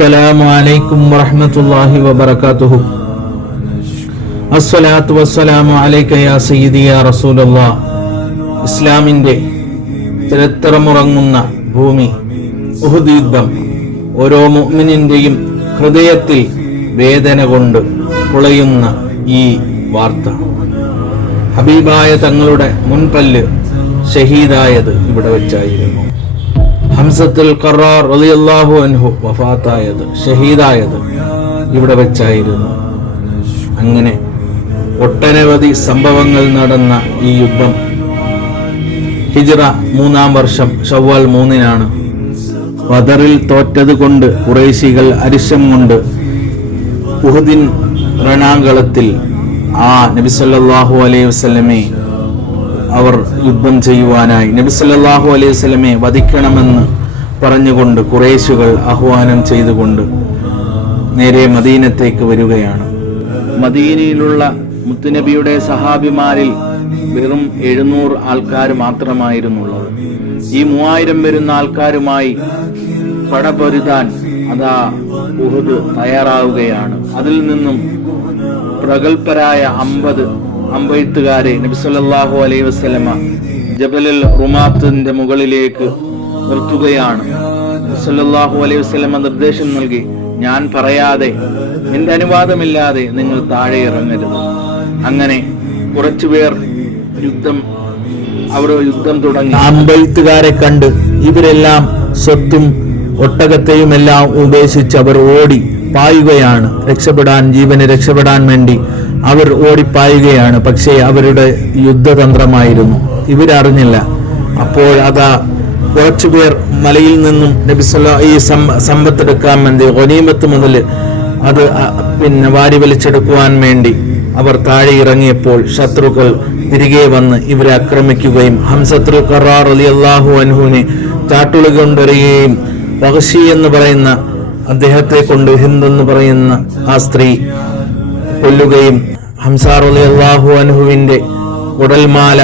السلام عليكم ورحمة الله وبركاته الصلاة والسلام عليك يا سيدي يا رسول الله ഇസ്ലാമിൻ്റെ ചരിത്രമുറങ്ങുന്ന ഭൂമി ഉഹുദ് യുദ്ധം ഓരോ മുഅ്മിനിന്റെയും ഹൃദയത്തിൽ വേദന കൊണ്ട് പുളയുന്ന ഈ വാർത്ത ഹബീബായ തങ്ങളുടെ മുൻപല്ല് ഷഹീദായത് ഇവിടെ വെച്ചായിരുന്നു ഹംസത്തുൽ ഖറാർ റളിയല്ലാഹു അൻഹു വഫാത്തായത് ഷഹീദായത് ഇവിടെ വെച്ചായിരുന്നു. അങ്ങനെ ഒട്ടനവധി സംഭവങ്ങൾ നടന്ന ഈ യുദ്ധം ഹിജ്റ മൂന്നാം വർഷം ഷവ്വാൽ മൂന്നിനാണ്. ബദറിൽ തോറ്റത് കൊണ്ട് കുറേശികൾ അരിശം കൊണ്ട് ഉഹുദിൻ രണാങ്കളത്തിൽ ആ നബിസല്ലാഹു അലൈഹി വസല്ലമെ അവർ യുദ്ധം ചെയ്യുവാനായി നബി സല്ലാഹു അലൈഹി സ്വലമെ വധിക്കണമെന്ന് പറഞ്ഞുകൊണ്ട് കുറേശുകൾ ആഹ്വാനം ചെയ്തുകൊണ്ട് നേരെ മദീനത്തേക്ക് വരികയാണ്. മദീനയിലുള്ള മുത്തുനബിയുടെ സഹാബിമാരിൽ വെറും എഴുന്നൂറ് ആൾക്കാർ മാത്രമായിരുന്നുള്ളത്. ഈ മൂവായിരം വരുന്ന ആൾക്കാരുമായി പടപൊരുതാൻ അതാ ഉഹുദ് തയ്യാറാവുകയാണ്. അതിൽ നിന്നും പ്രഗത്ഭരായ അമ്പത് അമ്പെയ്ത്തുകാരെ നബിസല്ലാഹു അലൈഹി വസ്ലമ ജബലുൽ റുമാത്തിന്റെ മുകളിലേക്ക് നിർത്തുകയാണ്. നബിസല്ലാഹു അലൈഹി വസ്ലമ നിർദ്ദേശം നൽകി ഞാൻ പറയാതെ എന്റെ അനുവാദമില്ലാതെ നിങ്ങൾ താഴെ ഇറങ്ങരുത്. അങ്ങനെ കുറച്ചുപേർ യുദ്ധം അവർ യുദ്ധം തുടങ്ങി. അമ്പയത്തുകാരെ കണ്ട് ഇവരെല്ലാം സ്വത്തും ഒട്ടകത്തെയും എല്ലാം ഉപേക്ഷിച്ച് അവർ ഓടി പായുകയാണ്. രക്ഷപ്പെടാൻ ജീവനെ രക്ഷപ്പെടാൻ വേണ്ടി അവർ ഓടിപ്പായുകയാണ് പക്ഷേ അവരുടെ യുദ്ധതന്ത്രമായിരുന്നു. ഇവരറിഞ്ഞില്ല. അപ്പോൾ അതാ കുറച്ചുപേർ മലയിൽ നിന്നും നബിസല്ല ഈ സമ്പത്തെടുക്കാൻ വേണ്ടി ഒനീമത്ത് മുതൽ അത് പിന്നെ വാരി വലിച്ചെടുക്കുവാൻ വേണ്ടി അവർ താഴെ ഇറങ്ങിയപ്പോൾ ശത്രുക്കൾ തിരികെ വന്ന് ഇവരെ ആക്രമിക്കുകയും ഹംസത്രു ഖറാർ അലി അള്ളാഹു അൻഹുവിനെ ചാട്ടുളി കൊണ്ടുവരികയും വഹഷി എന്ന് പറയുന്ന അദ്ദേഹത്തെ കൊണ്ട് ഹിന്ദ് എന്ന് പറയുന്ന ആ സ്ത്രീ കൊല്ലുകയും ഹംസാർ അലി അള്ളാഹു അൻഹുവിന്റെ ഉടൽമാല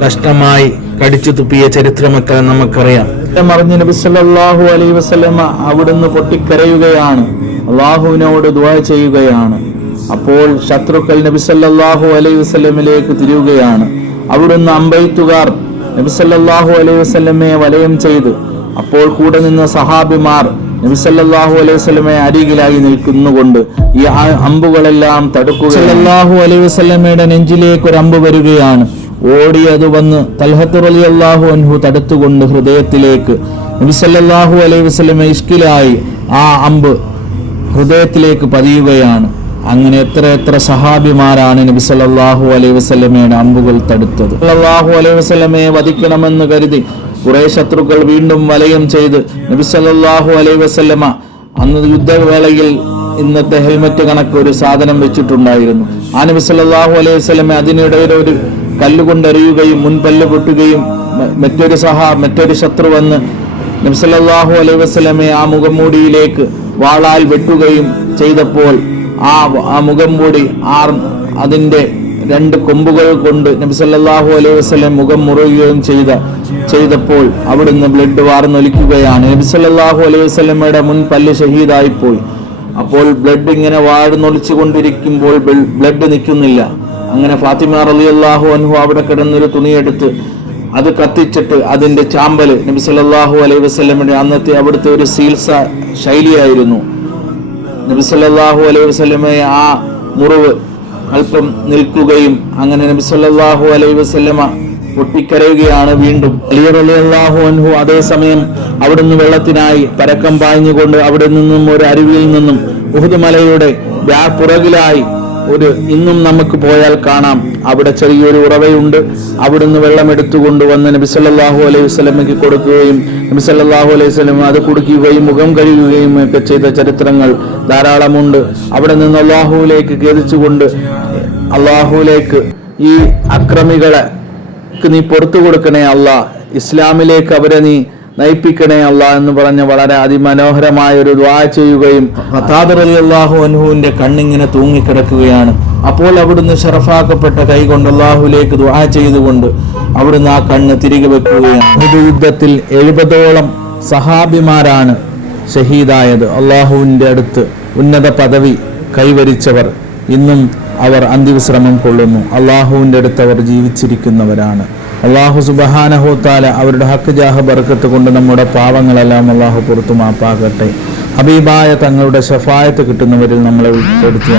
കഷ്ടമായി കടിച്ചു തുപ്പിയ ചരിത്രമൊക്കെ നമുക്കറിയാം. മറിഞ്ഞ നബി സല്ലല്ലാഹു അലൈഹി വസല്ലമ അവിടുന്ന് പൊട്ടിക്കരയുകയാണ്. അള്ളാഹുവിനോട് ദുആ ചെയ്യുകയാണ്. അപ്പോൾ ശത്രുക്കൾ നബി സല്ലല്ലാഹു അലൈഹി വസല്ലമിലേക്ക് തിരിയുകയാണ്. അവിടുന്ന് അമ്പെയ്ത്തുകാർ നബി സല്ലല്ലാഹു അലൈഹി വസല്ലമയെ വലയം ചെയ്ത് അപ്പോൾ കൂടെ നിന്ന സഹാബിമാർ നബിസല്ലാഹു അലൈഹി വസ്ലമെ അരികിലായി നിൽക്കുന്നുകൊണ്ട് ഈ അമ്പുകളെല്ലാം തടുക്കുക സല്ലല്ലാഹു അലൈഹി വസ്ലമയുടെ നെഞ്ചിലേക്ക് ഒരു അമ്പ് വരികയാണ്. ഓടി അത് വന്ന് തൽഹത്ത് അള്ളാഹു അൻഹു തടുത്തുകൊണ്ട് ഹൃദയത്തിലേക്ക് നബിസല്ലാഹു അലൈഹി വസ്ലമെ ഇഷ്കിലായി ആ അമ്പ് ഹൃദയത്തിലേക്ക് പതിയുകയാണ്. അങ്ങനെ എത്ര എത്ര സഹാബിമാരാണ് നബി സല്ലല്ലാഹു അലൈഹി വസ്ലമയുടെ അമ്പുകൾ തടുത്തത്. സല്ലല്ലാഹു അലൈഹി വസ്ലമയെ വധിക്കണമെന്ന് കരുതി കുറെ ശത്രുക്കൾ വീണ്ടും വലയം ചെയ്ത് നബി അലൈ വസല്ലമ അന്ന് യുദ്ധവേളയിൽ ഇന്നത്തെ ഹെൽമറ്റ് കണക്ക് ഒരു സാധനം വെച്ചിട്ടുണ്ടായിരുന്നു. ആ നബി സല്ലല്ലാഹു അലൈഹി വസ്ലമ അതിനിടയിൽ ഒരു കല്ലുകൊണ്ടെറിയുകയും മുൻപല്ല് പൊട്ടുകയും മറ്റൊരു സഹ മറ്റൊരു ശത്രു വന്ന് നബി സല്ലല്ലാഹു അലൈഹി വസ്ലമെ ആ മുഖംമൂടിയിലേക്ക് വാളാൽ വെട്ടുകയും ചെയ്തപ്പോൾ ആ ആ മുഖംമൂടി ആർ അതിന്റെ രണ്ട് കൊമ്പുകൾ കൊണ്ട് നബി സല്ലാഹു അലൈഹി വസ്ലം മുഖം മുറിയുകയും ചെയ്ത ചെയ്തപ്പോൾ അവിടുന്ന് ബ്ലഡ് വാർന്നൊലിക്കുകയാണ്. നബി സല്ലാഹു അലൈഹി വസ്ലമയുടെ മുൻ പല്ല് ഷഹീദായിപ്പോയി അപ്പോൾ ബ്ലഡ് ഇങ്ങനെ വാഴ്ന്നൊലിച്ചു കൊണ്ടിരിക്കുമ്പോൾ ബ്ലഡ് നിൽക്കുന്നില്ല. അങ്ങനെ ഫാത്തിമ റളിയല്ലാഹു അൻഹു അവിടെ കിടന്നൊരു തുണിയെടുത്ത് അത് കത്തിച്ചിട്ട് അതിന്റെ ചാമ്പൽ നബി സല്ലാഹു അലൈഹി വസ്ലമിന്റെ അന്നത്തെ അവിടുത്തെ ഒരു ചികിത്സ ശൈലിയായിരുന്നു. നബി സല്ലല്ലാഹു അലൈഹി വസല്ലമയെ ആ മുറിവ് അല്പം നിൽക്കുകയും അങ്ങനെ നബി സല്ലല്ലാഹു അലൈഹി വസല്ലമ പൊട്ടിക്കരയുകയാണ് വീണ്ടും. അലി റളിയല്ലാഹു അൻഹു അതേസമയം അവിടുന്ന് വെള്ളത്തിനായി പരക്കം പാഞ്ഞുകൊണ്ട് അവിടെ നിന്നും ഒരു അരുവിയിൽ നിന്നും ഉഹുദ് മലയുടെ പുറകിലായി ഒരു ഇന്നും നമുക്ക് പോയാൽ കാണാം. അവിടെ ചെറിയൊരു ഉറവയുണ്ട്. അവിടുന്ന് വെള്ളം എടുത്തുകൊണ്ട് വന്ന് നബി സല്ലല്ലാഹു അലൈഹി വസ്ലമയ്ക്ക് കൊടുക്കുകയും നബി സല്ലല്ലാഹു അലൈഹി വസ്ലം അത് കുടിക്കുകയും മുഖം കഴുകുകയും ഒക്കെ ചെയ്ത ചരിത്രങ്ങൾ ധാരാളമുണ്ട്. അവിടെ നിന്ന് അള്ളാഹുവിലേക്ക് ഖേദിച്ചുകൊണ്ട് അള്ളാഹുവിലേക്ക് ഈ അക്രമികളെ നീ പുറത്തു കൊടുക്കണേ അല്ല ഇസ്ലാമിലേക്ക് അവരെ നീ നയിപ്പിക്കണേ അല്ല എന്ന് പറഞ്ഞ് വളരെ അതിമനോഹരമായ ഒരു ദ്വാ ചെയ്യുകയും അള്ളാഹു അനുഹുവിന്റെ കണ്ണിങ്ങനെ തൂങ്ങിക്കിടക്കുകയാണ്. അപ്പോൾ അവിടുന്ന് ഷറഫാക്കപ്പെട്ട കൈ കൊണ്ട് അള്ളാഹുലേക്ക് ദ്വാ ചെയ്തുകൊണ്ട് അവിടുന്ന് ആ കണ്ണ് തിരികെ വെക്കുകയാണ്. യുദ്ധത്തിൽ എഴുപതോളം സഹാബിമാരാണ് ഷഹീദായത്. അള്ളാഹുവിന്റെ അടുത്ത് ഉന്നത പദവി കൈവരിച്ചവർ ഇന്നും അവർ അന്തിവിശ്രമം കൊള്ളുന്നു. അള്ളാഹുവിന്റെ അടുത്ത് അവർ ജീവിച്ചിരിക്കുന്നവരാണ്. അള്ളാഹു സുബഹാനഹുത്താല അവരുടെ ഹക്ക് ജാഹ ബർക്കത്ത് കൊണ്ട് നമ്മുടെ പാവങ്ങളെല്ലാം അള്ളാഹു പുറത്തു മാപ്പാകട്ടെ. ഹബീബായ തങ്ങളുടെ ഷഫായത്ത് കിട്ടുന്നവരിൽ നമ്മളെ ഉൾപ്പെടുത്തി